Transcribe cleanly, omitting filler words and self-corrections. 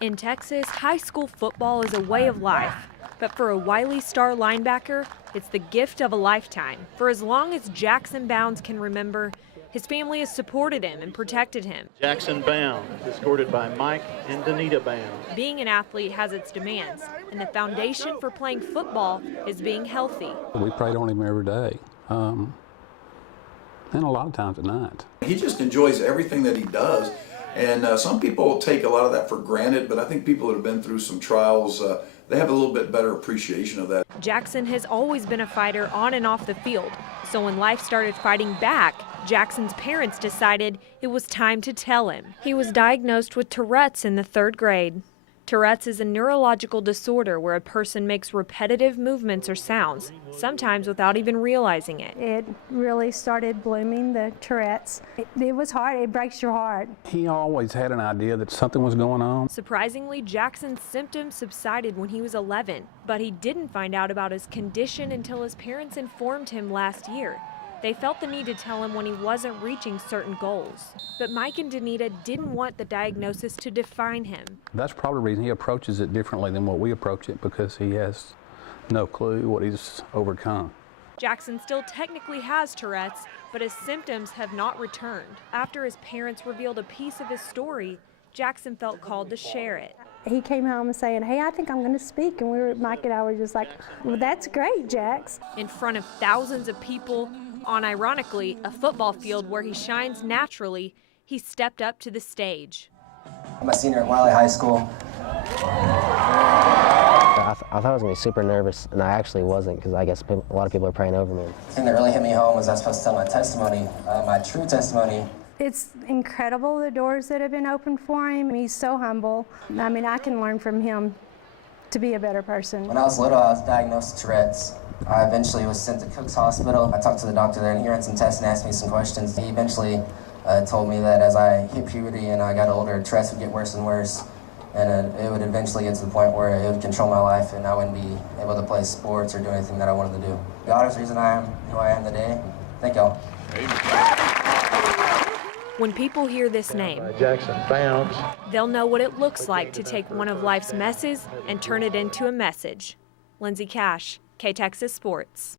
In Texas, high school football is a way of life. But for a Wylie star linebacker, it's the gift of a lifetime. For as long as Jaxon Bounds can remember, his family has supported him and protected him. Jaxon Bounds, escorted by Mike and Danita Bounds. Being an athlete has its demands, and the foundation for playing football is being healthy. We prayed on him every day, and a lot of times at night. He just enjoys everything that he does. And some people take a lot of that for granted, but I think people that have been through some trials, they have a little bit better appreciation of that. Jaxon has always been a fighter on and off the field. So when life started fighting back, Jaxon's parents decided it was time to tell him. He was diagnosed with Tourette's in the 3rd grade. Tourette's is a neurological disorder where a person makes repetitive movements or sounds, sometimes without even realizing it. It really started blooming, the Tourette's. It was hard, it breaks your heart. He always had an idea that something was going on. Surprisingly, Jaxon's symptoms subsided when he was 11, but he didn't find out about his condition until his parents informed him last year. They felt the need to tell him when he wasn't reaching certain goals. But Mike and Danita didn't want the diagnosis to define him. That's probably the reason he approaches it differently than what we approach it, because he has no clue what he's overcome. Jaxon still technically has Tourette's, but his symptoms have not returned. After his parents revealed a piece of his story, Jaxon felt called to share it. He came home saying, "Hey, I think I'm going to speak," and Mike and I were just like, "Well, that's great, Jax." In front of thousands of people, on, ironically, a football field where he shines naturally, he stepped up to the stage. I'm a senior at Wylie High School. I thought I was going to be super nervous, and I actually wasn't, because I guess a lot of people are praying over me. The thing that really hit me home was I was supposed to tell my testimony, my true testimony. It's incredible, the doors that have been opened for him. He's so humble. I mean, I can learn from him to be a better person. When I was little, I was diagnosed with Tourette's. I eventually was sent to Cook's Hospital. I talked to the doctor there, and he ran some tests and asked me some questions. He eventually told me that as I hit puberty and I got older, Tourette's would get worse and worse, and it would eventually get to the point where it would control my life, and I wouldn't be able to play sports or do anything that I wanted to do. God is the reason I am who I am today. Thank y'all. When people hear this name, Jaxon Bounds, they'll know what it looks like to take one of life's messes and turn it into a message. Lindsay, K-Texas Sports.